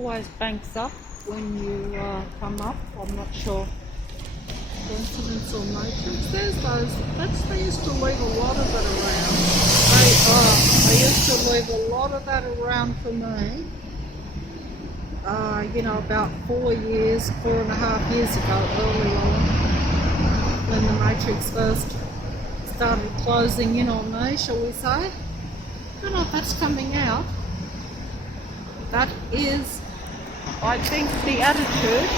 always banks up when you come up. I'm not sure. Coincidence or matrix. There's those. They used to leave a lot of that around. They used to leave a lot of that around for me. About 4.5 years ago, early on, when the matrix first started closing in on me, shall we say. I don't know if that's coming out. That is, I think, the attitude.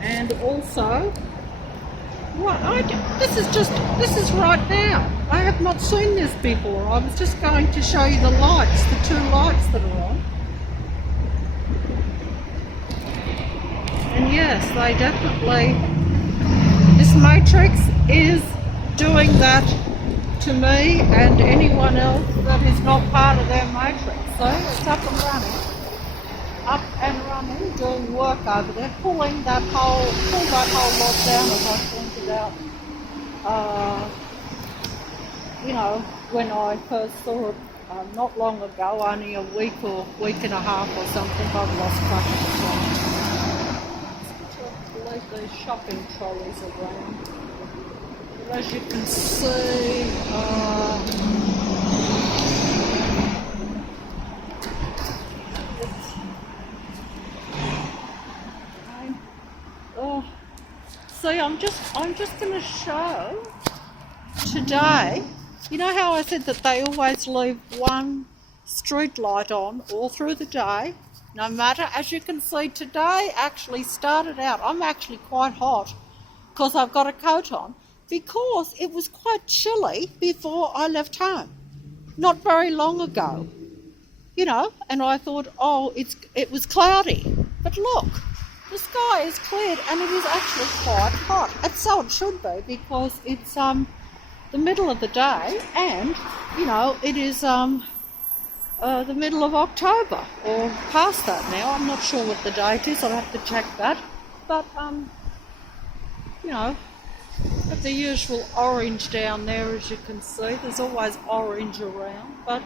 And also, this is right now. I have not seen this before. I was just going to show you the lights, the two lights that are on. And yes, they definitely, this matrix is doing that to me and anyone else that is not part of their matrix. So it's up and running, doing work over there, pulling that whole lot down, as I pointed out. When I first saw it not long ago, only a week and a half or something, I've lost track of the time. I leave these shopping trolleys around. But as you can see, I'm just going to show today. You know how I said that they always leave one street light on all through the day, no matter, as you can see today actually started out, I'm actually quite hot because I've got a coat on, because it was quite chilly before I left home, not very long ago, and I thought, it was cloudy, but look, the sky is cleared and it is actually quite hot, and so it should be, because it's the middle of the day, and it is the middle of October, or past that now. I'm not sure what the date is, I'll have to check that, but got the usual orange down there, as you can see. There's always orange around, but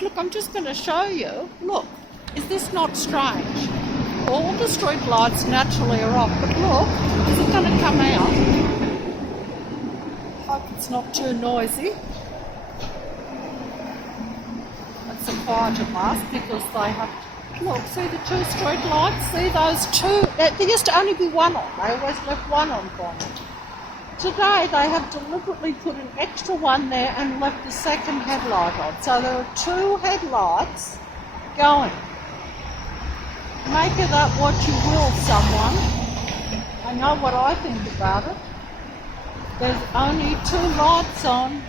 look, I'm just going to show you. Look, is this not strange? All the street lights naturally are off, but look, is it going to come out? Hope it's not too noisy. It's a quieter mask, because they have to, look, see the two street lights? See those two? There used to only be one on. They always left one on for me. Today they have deliberately put an extra one there and left the second headlight on. So there are two headlights going. Make of that what you will, someone. I know what I think about it. There's only two lights on.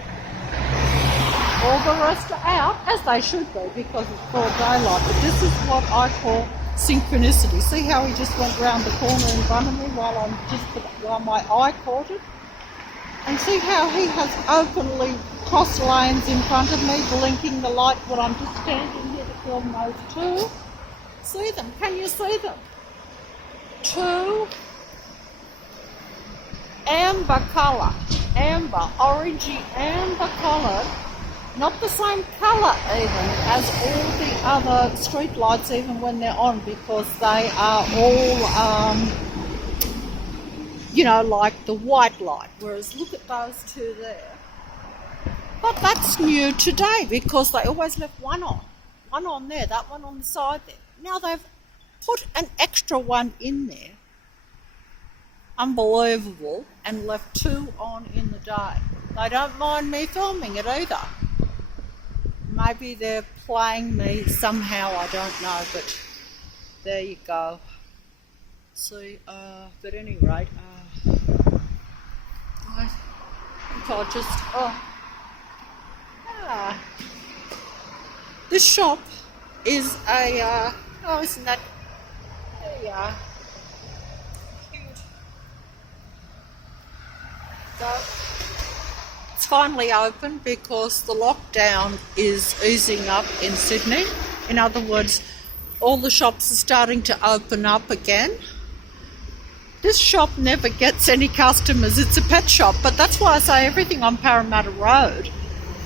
All the rest are out, as they should be, because it's broad daylight. But this is what I call synchronicity. See how he just went round the corner in front of me while my eye caught it? And see how he has openly crossed lanes in front of me, blinking the light, but I'm just standing here to film those two. See them? Can you see them? Two amber colour, orangey amber coloured, not the same colour even as all the other street lights, even when they're on, because they are all like the white light, whereas look at those two there. But that's new today, because they always left one on there, that one on the side there. Now they've put an extra one in there, unbelievable, and left two on in the day. They don't mind me filming it either. Maybe they're playing me somehow, I don't know, but there you go. See, but at any rate, I think I'll just, this shop is a, isn't that, there you are, cute. So, it's finally open because the lockdown is easing up in Sydney. In other words, all the shops are starting to open up again. This shop never gets any customers. It's a pet shop, but that's why I say everything on Parramatta Road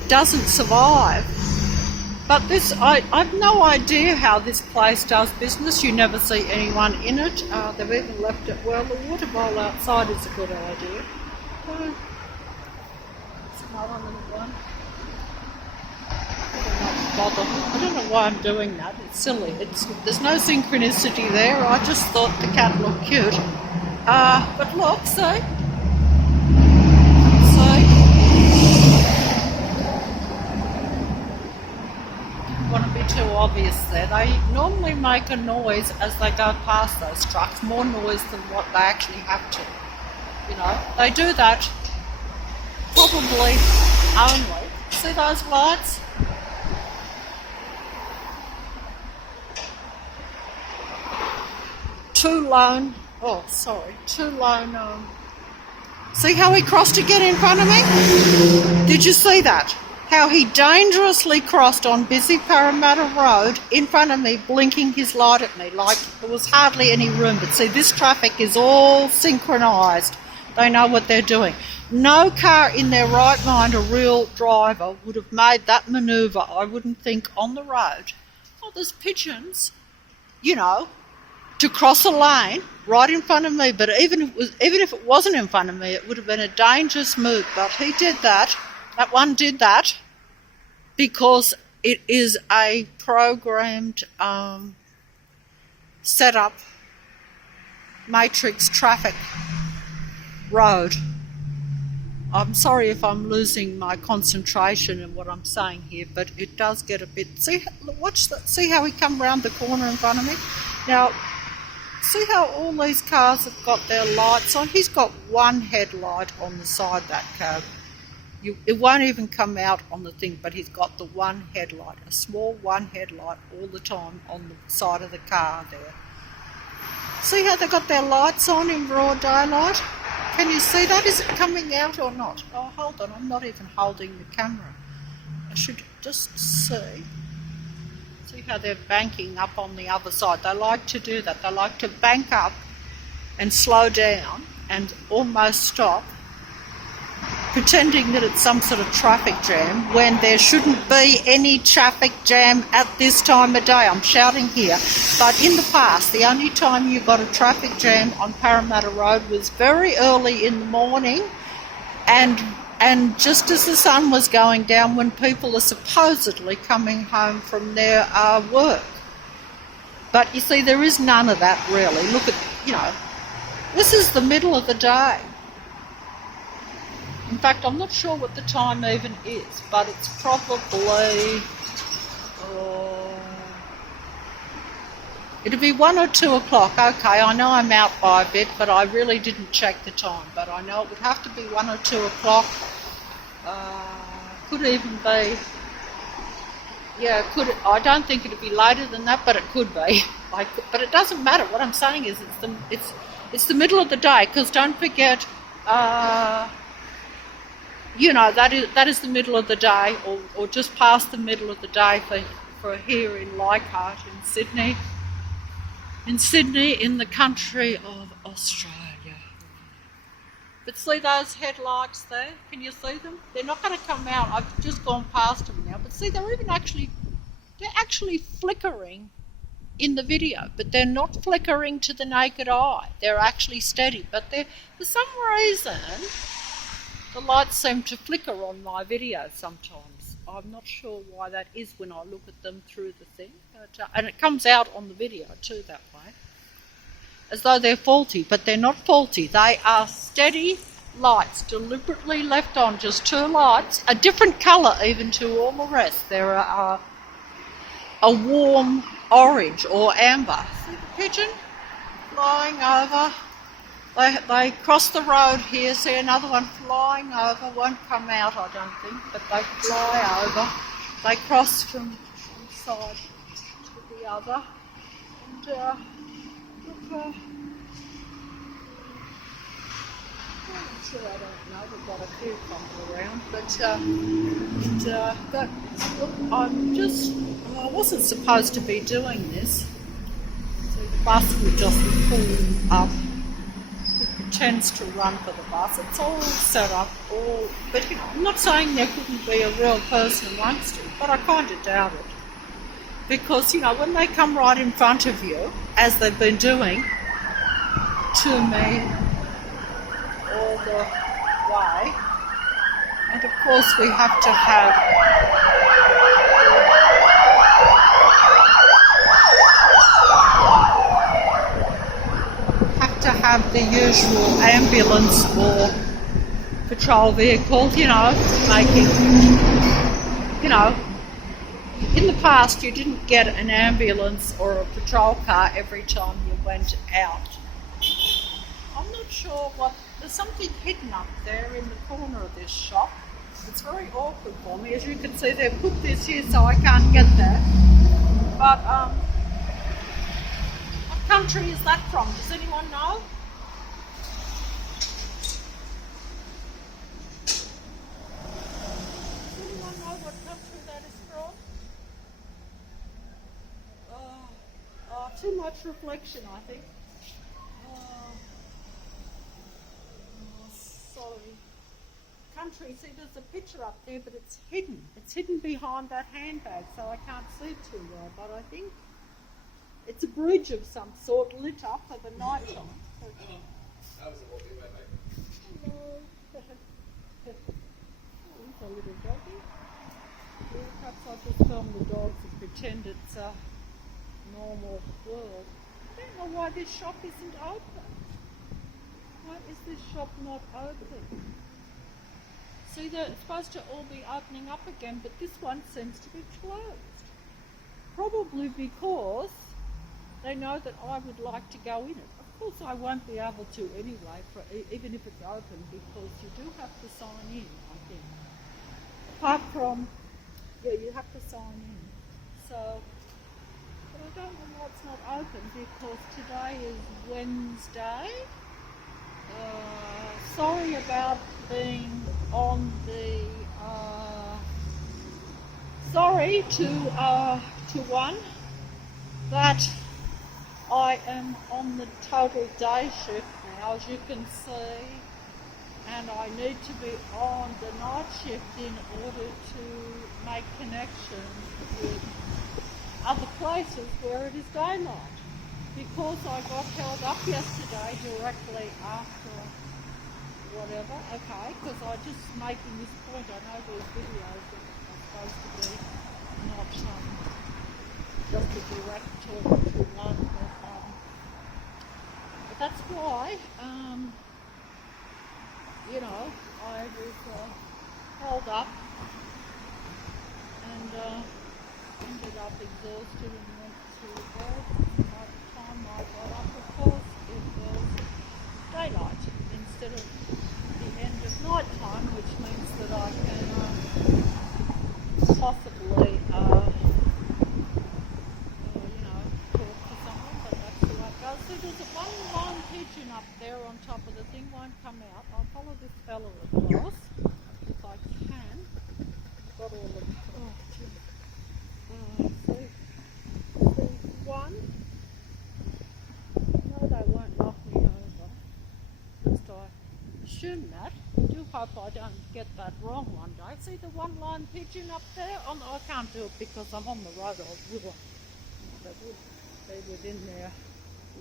doesn't survive. But this, I've no idea how this place does business. You never see anyone in it. They've even left it well. The water bowl outside is a good idea. So, it's another little one. I don't know why I'm doing that. It's silly. There's no synchronicity there. I just thought the cat looked cute. But look, see? Want to be too obvious there. They normally make a noise as they go past those trucks, more noise than what they actually have to. You know, they do that probably only. See those lights? Too lone. See how he crossed to get in front of me? Did you see that? How he dangerously crossed on busy Parramatta Road in front of me, blinking his light at me like there was hardly any room. But see, this traffic is all synchronised. They know what they're doing. No car in their right mind, a real driver, would have made that manoeuvre, I wouldn't think, on the road. Oh, there's pigeons, you know, to cross a lane right in front of me. But even if it wasn't in front of me, it would have been a dangerous move. But he did that. That one did that because it is a programmed set-up matrix traffic road. I'm sorry if I'm losing my concentration in what I'm saying here, but it does get a bit... Watch that. See how he come round the corner in front of me? Now, see how all these cars have got their lights on? He's got one headlight on the side of that car. It won't even come out on the thing, but he's got the one headlight, a small one headlight all the time on the side of the car there. See how they've got their lights on in broad daylight? Can you see that? Is it coming out or not? Oh, hold on, I'm not even holding the camera. I should just see. See how they're banking up on the other side. They like to do that. They like to bank up and slow down and almost stop, pretending that it's some sort of traffic jam when there shouldn't be any traffic jam at this time of day. I'm shouting here. But in the past, the only time you got a traffic jam on Parramatta Road was very early in the morning and just as the sun was going down when people are supposedly coming home from their work. But you see, there is none of that really. Look at, you know, this is the middle of the day. In fact, I'm not sure what the time even is, but it's probably, it'll be 1 or 2 o'clock. Okay, I know I'm out by a bit, but I really didn't check the time. But I know it would have to be 1 or 2 o'clock. Could even be, I don't think it'd be later than that, but it could be. But it doesn't matter. What I'm saying is it's the middle of the day, because don't forget, you know, that is the middle of the day, or just past the middle of the day for here in Leichhardt in Sydney. In Sydney, in the country of Australia. But see those headlights there? Can you see them? They're not going to come out. I've just gone past them now. But see, they're actually flickering in the video, but they're not flickering to the naked eye. They're actually steady. But for some reason, the lights seem to flicker on my videos sometimes. I'm not sure why that is when I look at them through the thing. But, and it comes out on the video too that way. As though they're faulty, but they're not faulty. They are steady lights, deliberately left on, just 2 lights, a different colour even to all the rest. They're a warm orange or amber. See the pigeon flying over? They cross the road here, see another one flying over, won't come out I don't think, but they fly over. They cross from one side to the other. And look, I don't know, we've got a few coming around, but look, I wasn't supposed to be doing this. So the bus would just pull up. Pretends to run for the bus. It's all set up, but you know, I'm not saying there couldn't be a real person amongst it, but I kind of doubt it. Because, you know, when they come right in front of you, as they've been doing to me all the way, and of course we have to have the usual ambulance or patrol vehicle, you know, making, you know, in the past you didn't get an ambulance or a patrol car every time you went out. I'm not sure what, there's something hidden up there in the corner of this shop. It's very awkward for me. As you can see, they've put this here so I can't get there. But, what country is that from? Does anyone know? Does anyone know what country that is from? Too much reflection, I think. Sorry. Country, see there's a picture up there, but it's hidden. It's hidden behind that handbag, so I can't see it too well. But I think it's a bridge of some sort lit up for the night time. Hello. Here's a little doggy. Yeah, perhaps I'll just film the dogs and pretend it's a normal world. I don't know why this shop isn't open. Why is this shop not open? See, they're supposed to all be opening up again, but this one seems to be closed. Probably because they know that I would like to go in it. Of course, I won't be able to anyway, even if it's open, because you do have to sign in, I think. Apart from, yeah, you have to sign in. So, but I don't know why it's not open, because today is Wednesday. Sorry about being on the, sorry to one, that I am on the total day shift now, as you can see, and I need to be on the night shift in order to make connections with other places where it is daylight. Because I got held up yesterday directly after whatever, okay, because I'm just making this point. I know these videos are supposed to be not just a direct talk to one, but that's why, you know, I was held up and ended up exhausted and went to bed. I got up, of course, it was daylight instead of the end of night time, which means that I can possibly, you know, talk to someone, but that's the way it goes. So there's a one pigeon up there on top of the thing, won't come out. I'll follow this fella across if I can. Got all of them. Oh, see one. They won't knock me over. Just I assume that. I do hope I don't get that wrong one day. See the one-line pigeon up there? Oh, no, I can't do it because I'm on the road. They would be within their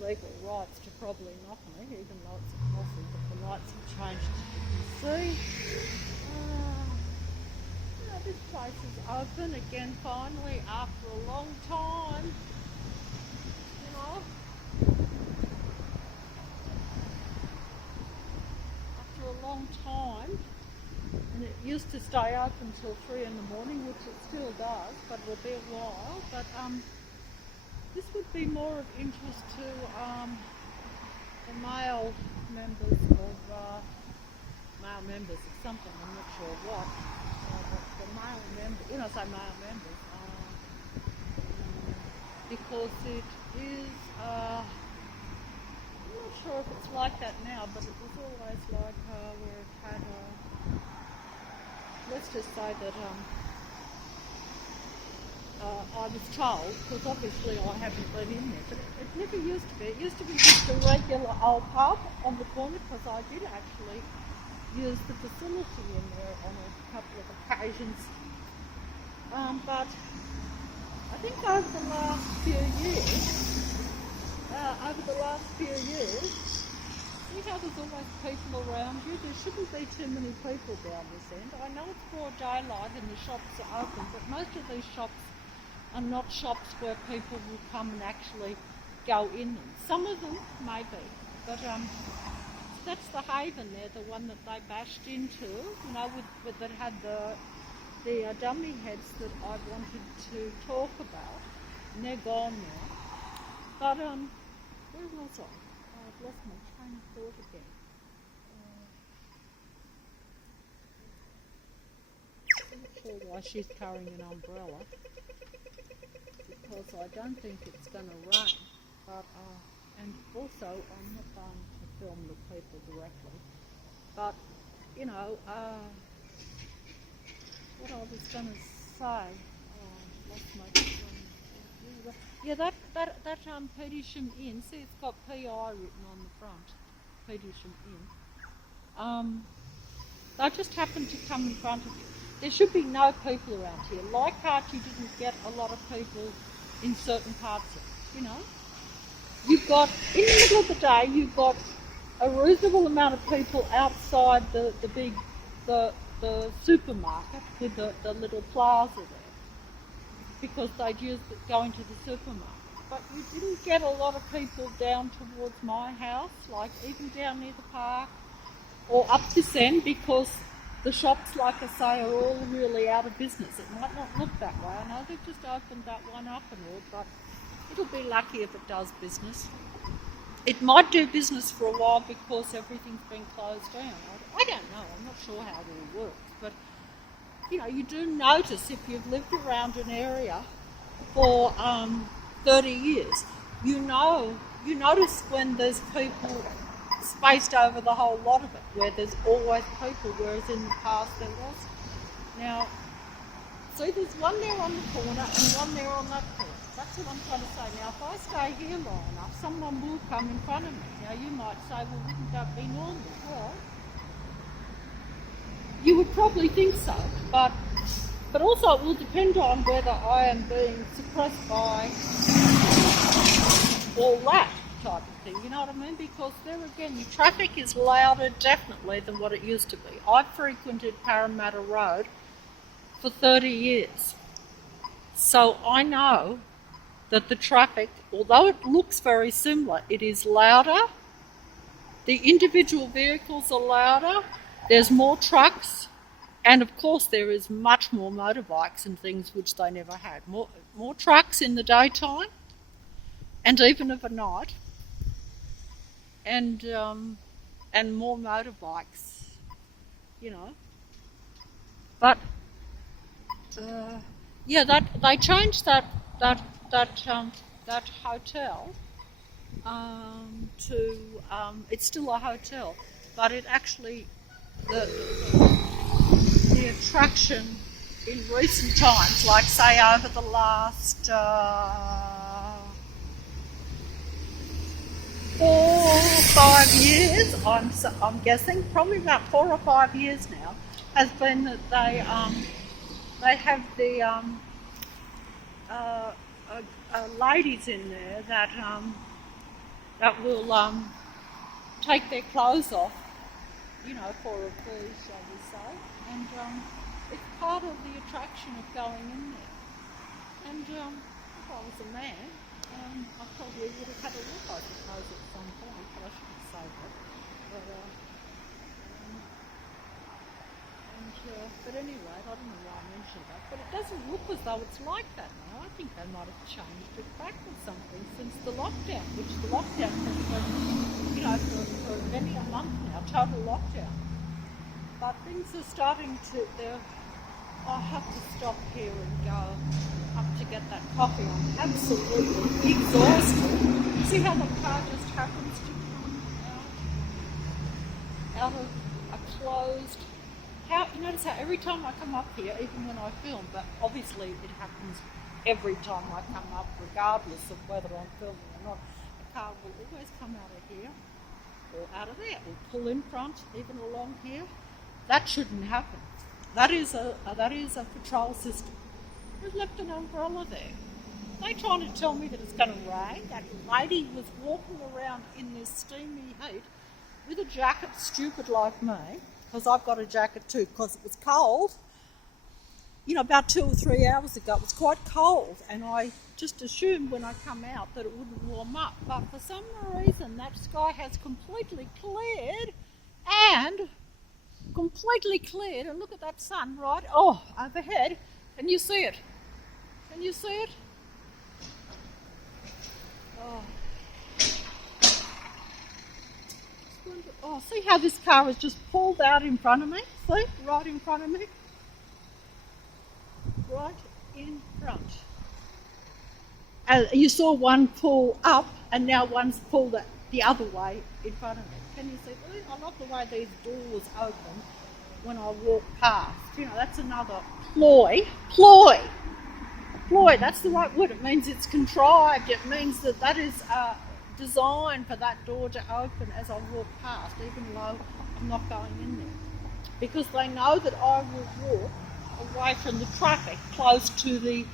legal rights to probably knock me, even though it's a coffee, but the lights have changed, as you can see. Yeah, this place is open again finally after a long time. You know? A long time, and it used to stay open till 3 in the morning, which it still does, but it'll be a while. But this would be more of interest to the male members of something, I'm not sure what, but the male members, when I say male members, because it is I'm not sure if it's like that now, but it was always like where it had let's just say that I was told, because obviously I haven't been in there, but it never used to be. It used to be just a regular old pub on the corner, because I did actually use the facility in there on a couple of occasions. But I think over the last few years, see how there's always people around you? There shouldn't be too many people down this end. I know it's broad daylight and the shops are open, but most of these shops are not shops where people will come and actually go in them. Some of them may be, but that's the Haven there, the one that they bashed into, you know, with that had the dummy heads that I wanted to talk about, and they're gone now. But where was I? I've lost my train of thought again. I'm not sure why she's carrying an umbrella, because I don't think it's going to rain. But and also I'm not going to film the people directly. But you know, what I was going to say. Lost my train. Yeah, that Petersham Inn. See, it's got PI written on the front. Petersham Inn. They just happened to come in front of you. There should be no people around here. Leichhardt, you didn't get a lot of people in certain parts of it, you know. You've got, in the middle of the day, you've got a reasonable amount of people outside the supermarket with the little plaza there, because they'd go into the supermarket. But you didn't get a lot of people down towards my house, like even down near the park or up this end, because the shops, like I say, are all really out of business. It might not look that way. I know they've just opened that one up and all, but it'll be lucky if it does business. It might do business for a while because everything's been closed down. I don't know. I'm not sure how it all works, but you know, you do notice if you've lived around an area for 30 years, you notice when there's people spaced over the whole lot of it, where there's always people, whereas in the past there wasn't. Now, see, there's one there on the corner and one there on that corner. That's what I'm trying to say. Now, if I stay here long enough, someone will come in front of me. Now, you might say, well, wouldn't that be normal? Well, you would probably think so, but also it will depend on whether I am being suppressed by all that type of thing, you know what I mean? Because there again, the traffic is louder definitely than what it used to be. I've frequented Parramatta Road for 30 years, so I know that the traffic, although it looks very similar, it is louder. The individual vehicles are louder. There's more trucks, and of course there is much more motorbikes and things which they never had. More trucks in the daytime, and even of a night, and more motorbikes, you know. But yeah, that they changed that hotel to it's still a hotel, but it actually the attraction in recent times, like say over the last 4 or 5 years, I'm guessing, probably about 4 or 5 years now, has been that they have the ladies in there that will take their clothes off, you know, for a fee, shall we say, and it's part of the attraction of going in there. And if I was a man, I probably would have had a look, I suppose, at some point, but I shouldn't say that. But anyway, I don't know why I mentioned that, but it doesn't look as though it's like that now. I think they might have changed it back or something since the lockdown, which the lockdown has been, you know, for many a month now, total lockdown. But things are starting to, I have to stop here and go up to get that coffee. I'm absolutely exhausted. See how the car just happens to come out of a closed. You notice how every time I come up here, even when I film, but obviously it happens every time I come up, regardless of whether I'm filming or not, the car will always come out of here or out of there, or pull in front, even along here. That shouldn't happen. That is a patrol system. We've left an umbrella there. They trying to tell me that it's going to rain. That lady was walking around in this steamy heat with a jacket, stupid like me, because I've got a jacket too, because it was cold. You know, about 2 or 3 hours ago, it was quite cold, and I just assumed when I come out that it wouldn't warm up. But for some reason, that sky has completely cleared, and look at that sun right, overhead. Can you see it? Can you see it? Oh, see how this car has just pulled out in front of me? See? Right in front of me. Right in front. You saw one pull up and now one's pulled the other way in front of me. Can you see? I love the way these doors open when I walk past. You know, that's another ploy, that's the right word. It means it's contrived. It means that is designed for that door to open as I walk past, even though I'm not going in there. Because they know that I will walk away from the traffic, close to the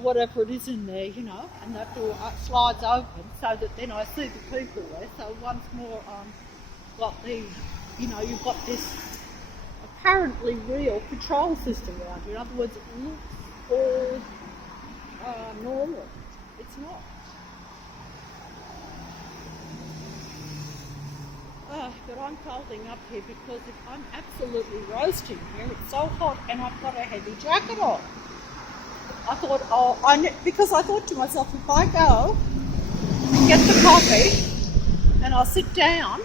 whatever it is in there, you know, and that door slides open so that then I see the people there. So once more got the, you know, you've got this apparently real control system around you. In other words, it looks all normal. It's not. But I'm colding up here because if I'm absolutely roasting here, it's so hot and I've got a heavy jacket on. I thought, because I thought to myself, if I go and get the coffee and I'll sit down,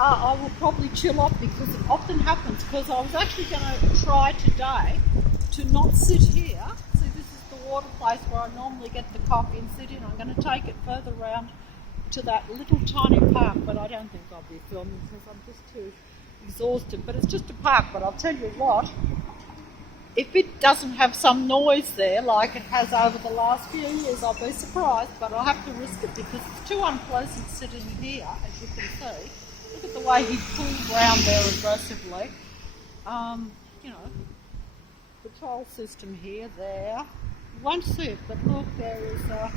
I will probably chill off, because it often happens. Because I was actually going to try today to not sit here. See, this is the water place where I normally get the coffee and sit in. I'm going to take it further round to that little tiny park, but I don't think I'll be filming because I'm just too exhausted. But it's just a park. But I'll tell you what, if it doesn't have some noise there like it has over the last few years, I'll be surprised. But I'll have to risk it because it's too unpleasant sitting here, as you can see. Look at the way he pulled round there aggressively. You know, control system here, there. You won't see it, but look, there is a...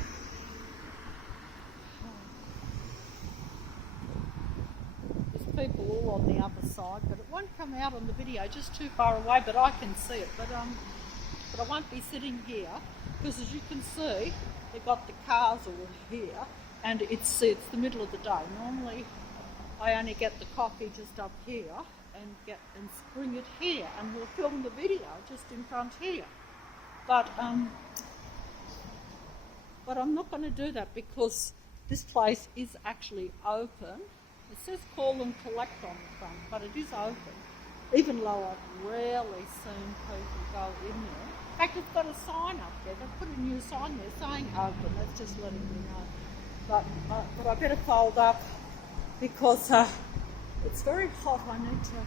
There's people all on the other side, but it won't come out on the video, just too far away, but I can see it. But I won't be sitting here, because as you can see, they've got the cars all here, and it's the middle of the day. Normally, I only get the coffee just up here and bring it here, and we'll film the video just in front here. But I'm not going to do that because this place is actually open. It says call and collect on the front, but it is open. Even though I've rarely seen people go in there. In fact, it's got a sign up there. They've put a new sign there saying open. That's just letting me know. But I better fold up, because it's very hot. I need to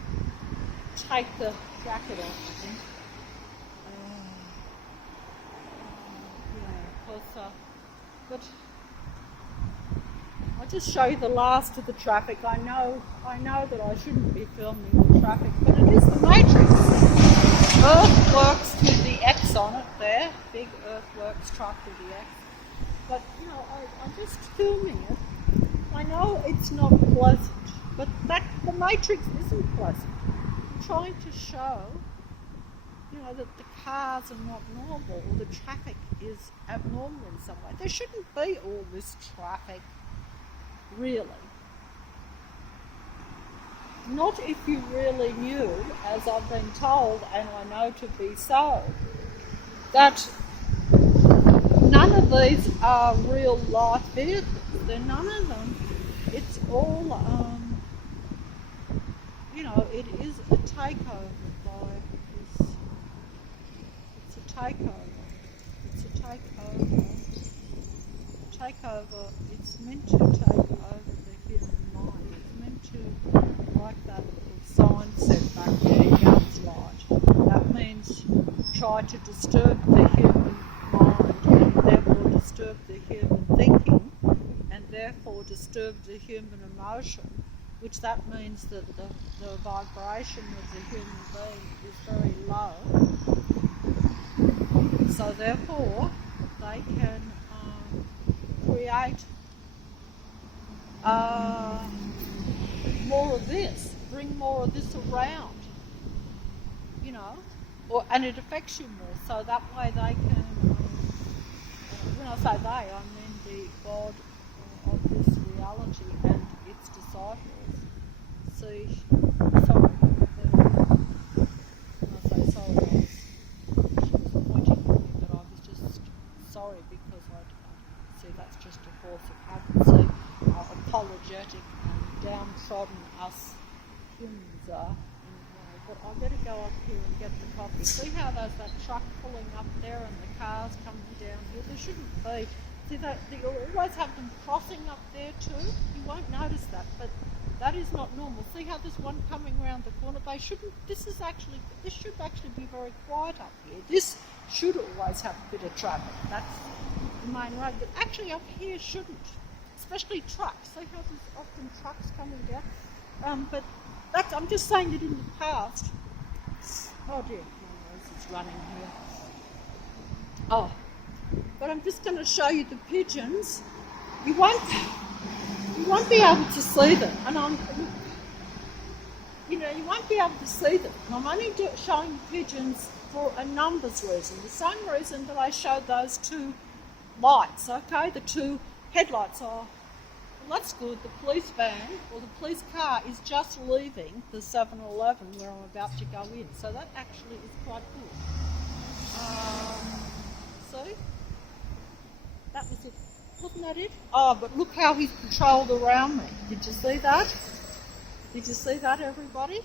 take the jacket off, I think. But I'll just show you the last of the traffic. I know that I shouldn't be filming the traffic, but it is the Matrix. Earthworks with the X on it there. Big Earthworks truck with the X. But, you know, I'm just filming it. I know it's not pleasant, but the Matrix isn't pleasant. I'm trying to show, you know, that the cars are not normal, or the traffic is abnormal in some way. There shouldn't be all this traffic, really. Not if you really knew, as I've been told, and I know to be so, that none of these are real life vehicles. They're none of them. It's all, you know, it is a takeover by this. It's a takeover. It's a takeover. Takeover. It's meant to take over the human mind. It's meant to, like that little sign said back there, Young's Light. That means try to disturb the human mind, and therefore disturb the human thinking, and therefore disturb the human emotion, which that means that the vibration of the human being is very low. So therefore, they they can create more of this, bring more of this around, you know, and it affects you more. So that way they can, when I say they, I mean the God of this reality and its disciples. See, sorry, when I say sorry, she was pointing at me, but I was just sorry because I see that's just a force of habit. See how apologetic and downtrodden us humans are. But I better go up here and get the coffee. See how there's that truck pulling up there and the cars coming down here? There shouldn't be. See, you always have them crossing up there too. You won't notice that, but that is not normal. See how there's one coming around the corner? They shouldn't. This should actually be very quiet up here. This should always have a bit of traffic. That's the main road, but actually up here shouldn't. Especially trucks. See how there's often trucks coming down? But I'm just saying that in the past. Oh dear, my nose is running here. Oh, but I'm just going to show you the pigeons. You won't be able to see them, and you won't be able to see them. And I'm only showing you pigeons for a numbers reason. The same reason that I showed those two lights. Okay, the two headlights are. Well, that's good. The police van or the police car is just leaving the 7-Eleven where I'm about to go in. So that actually is quite good. See? That was it. Wasn't that it? Oh, but look how he's patrolled around me. Did you see that? Did you see that, everybody?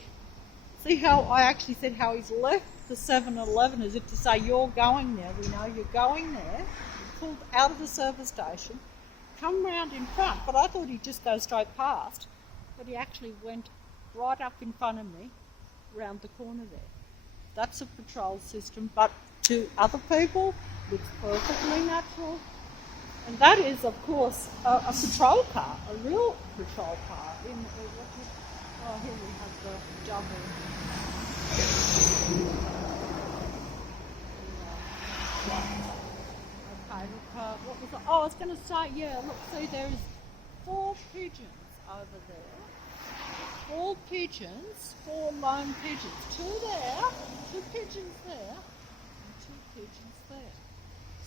See how I actually said how he's left the 7-Eleven as if to say, you're going there. We know you're going there. He pulled out of the service station. Come round in front, but I thought he'd just go straight past, but he actually went right up in front of me, round the corner there. That's a patrol system, but to other people, looks perfectly natural. And that is, of course, a patrol car, a real patrol car. Here we have the double. Okay, look, what was it? Oh, I was going to say, yeah, look, see, there's 4 pigeons over there. 4 pigeons, 4 lone pigeons. 2 there, 2 pigeons there, and 2 pigeons there.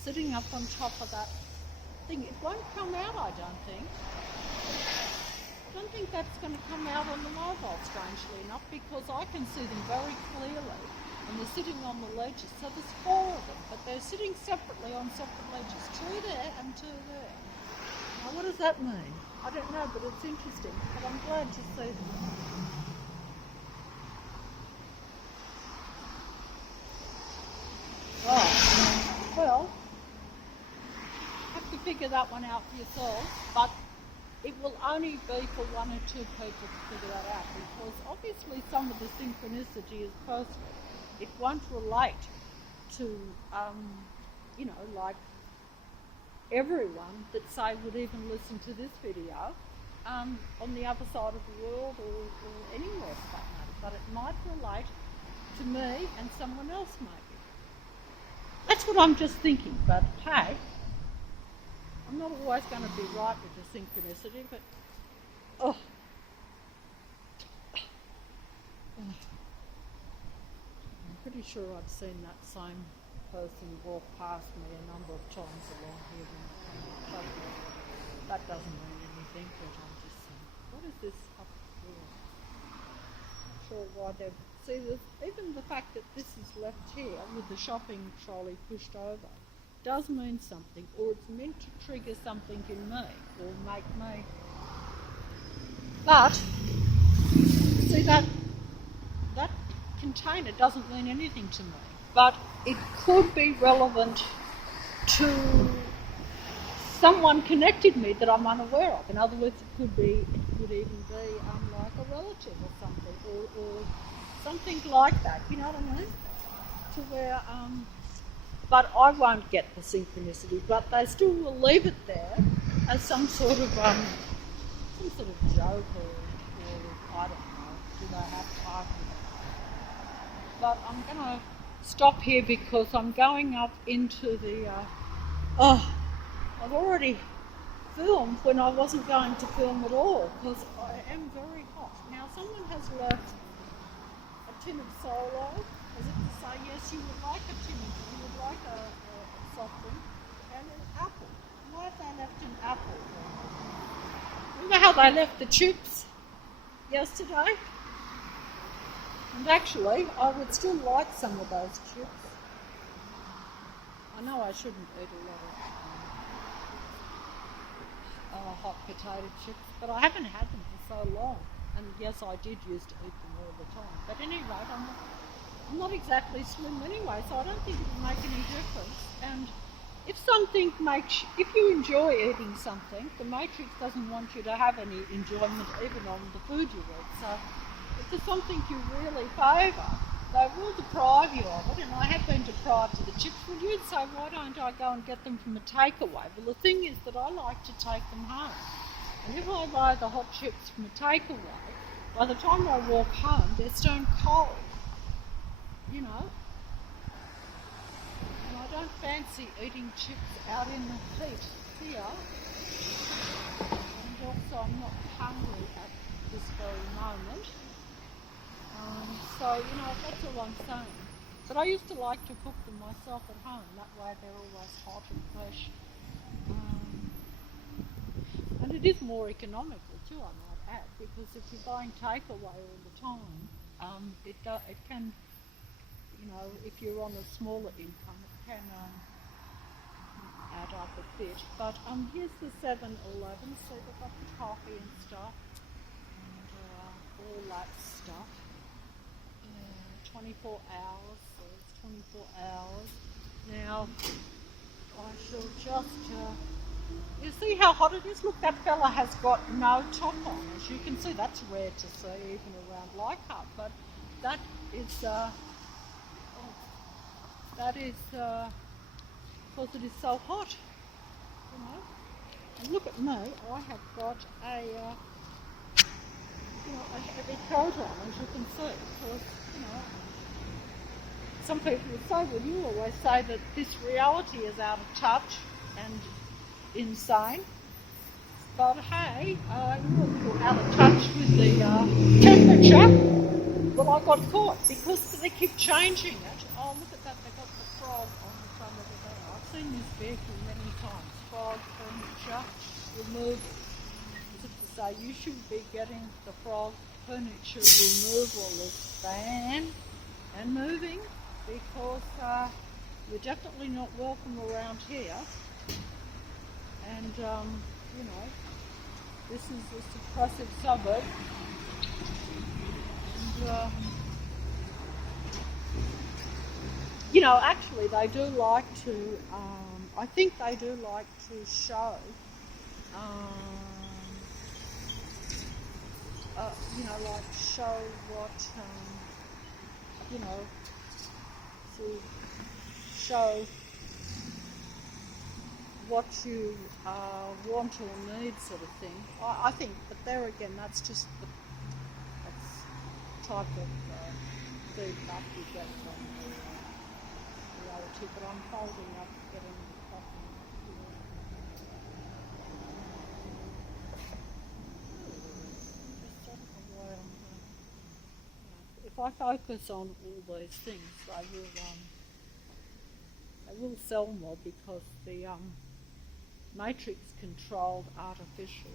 Sitting up on top of that thing. It won't come out, I don't think. I don't think that's going to come out on the mobile, strangely enough, because I can see them very clearly. And they're sitting on the ledges. So there's 4 of them, but they're sitting separately on separate ledges. 2 there and 2 there. Now what does that mean? I don't know, but it's interesting. But I'm glad to see them. Right. Well, have to figure that one out for yourself, but it will only be for 1 or 2 people to figure that out, because obviously some of the synchronicity is personal. It won't relate to, like everyone that, say, would even listen to this video on the other side of the world or anywhere for that matter. But it might relate to me and someone else maybe. That's what I'm just thinking, but hey, I'm not always going to be right with the synchronicity, but I'm pretty sure I've seen that same person walk past me a number of times along here when I came to club. That doesn't mean anything, but I'm just saying, what is this up here? Not sure why they've... See, even the fact that this is left here with the shopping trolley pushed over does mean something, or it's meant to trigger something in me, or make me... But, see, that container doesn't mean anything to me, but it could be relevant to someone connected me that I'm unaware of. In other words, it could even be like a relative or something, or something like that, you know what I mean? To where, but I won't get the synchronicity, but they still will leave it there as some sort of joke, or I don't know, do they have to argue? But I'm going to stop here because I'm going up into the Oh, I've already filmed when I wasn't going to film at all because I am very hot. Now someone has left a tin of Solo as if to say, yes, you would like a tin, you would like a soft drink, and an apple. Why have they left an apple? Remember how they left the chips yesterday? And actually, I would still like some of those chips. I know I shouldn't eat a lot of hot potato chips, but I haven't had them for so long. And yes, I did used to eat them all the time. But anyway, I'm not exactly slim anyway, so I don't think it would make any difference. And if you enjoy eating something, the Matrix doesn't want you to have any enjoyment even on the food you eat. So if there's something you really favour, they will deprive you of it, and I have been deprived of the chips. Well, you'd say, why don't I go and get them from a takeaway? Well, the thing is that I like to take them home. And if I buy the hot chips from a takeaway, by the time I walk home, they're stone cold. You know? And I don't fancy eating chips out in the heat here. And also I'm not hungry at this very moment. So, that's all I'm saying. But I used to like to cook them myself at home. That way they're always hot and fresh. And it is more economical too, I might add, because if you're buying takeaway all the time, it can, if you're on a smaller income, it can add up a bit. But here's the 7-Eleven, so they've got the coffee and stuff, and all that stuff. 24 hours, so it's 24 hours. Now, I shall just, you see how hot it is? Look, that fella has got no top on. As you can see, that's rare to see even around Leichhardt, but that is because it is so hot, And look at me, I have got a heavy coat on, as you can see, because, some people would say, well, you always say that this reality is out of touch and insane. But hey, you're a little out of touch with the temperature. Well, I got caught because they keep changing it. Oh, look at that, they've got the frog on the front of the van. I've seen this vehicle many times. Frog furniture removed. As if to say, you should be getting the frog furniture removal list van and moving, because you're definitely not welcome around here. And, this is a suppressive suburb. And, actually they do like to, I think they do like to show, like show what, to show what you want or need, sort of thing. I think, but there again, that's just the type of feedback you get from the reality. But I'm folding up, getting the coffee. If I focus on all these things, they will sell more, because the Matrix controlled artificial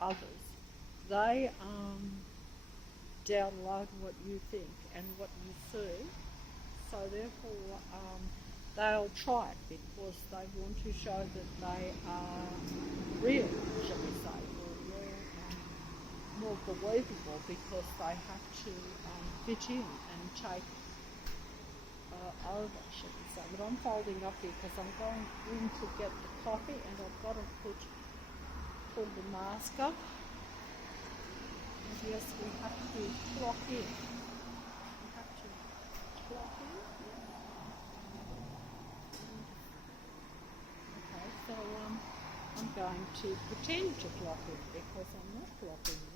others. They download what you think and what you see, so therefore they'll try it because they want to show that they are real, shall we say, or more believable, because they have to fit in and take over, shall we say. But I'm folding up here because I'm going in to get the coffee, and I've got to pull the mask up. And yes, we have to clock in. We have to clock in. Okay, so I'm going to pretend to clock in, because I'm not clocking in.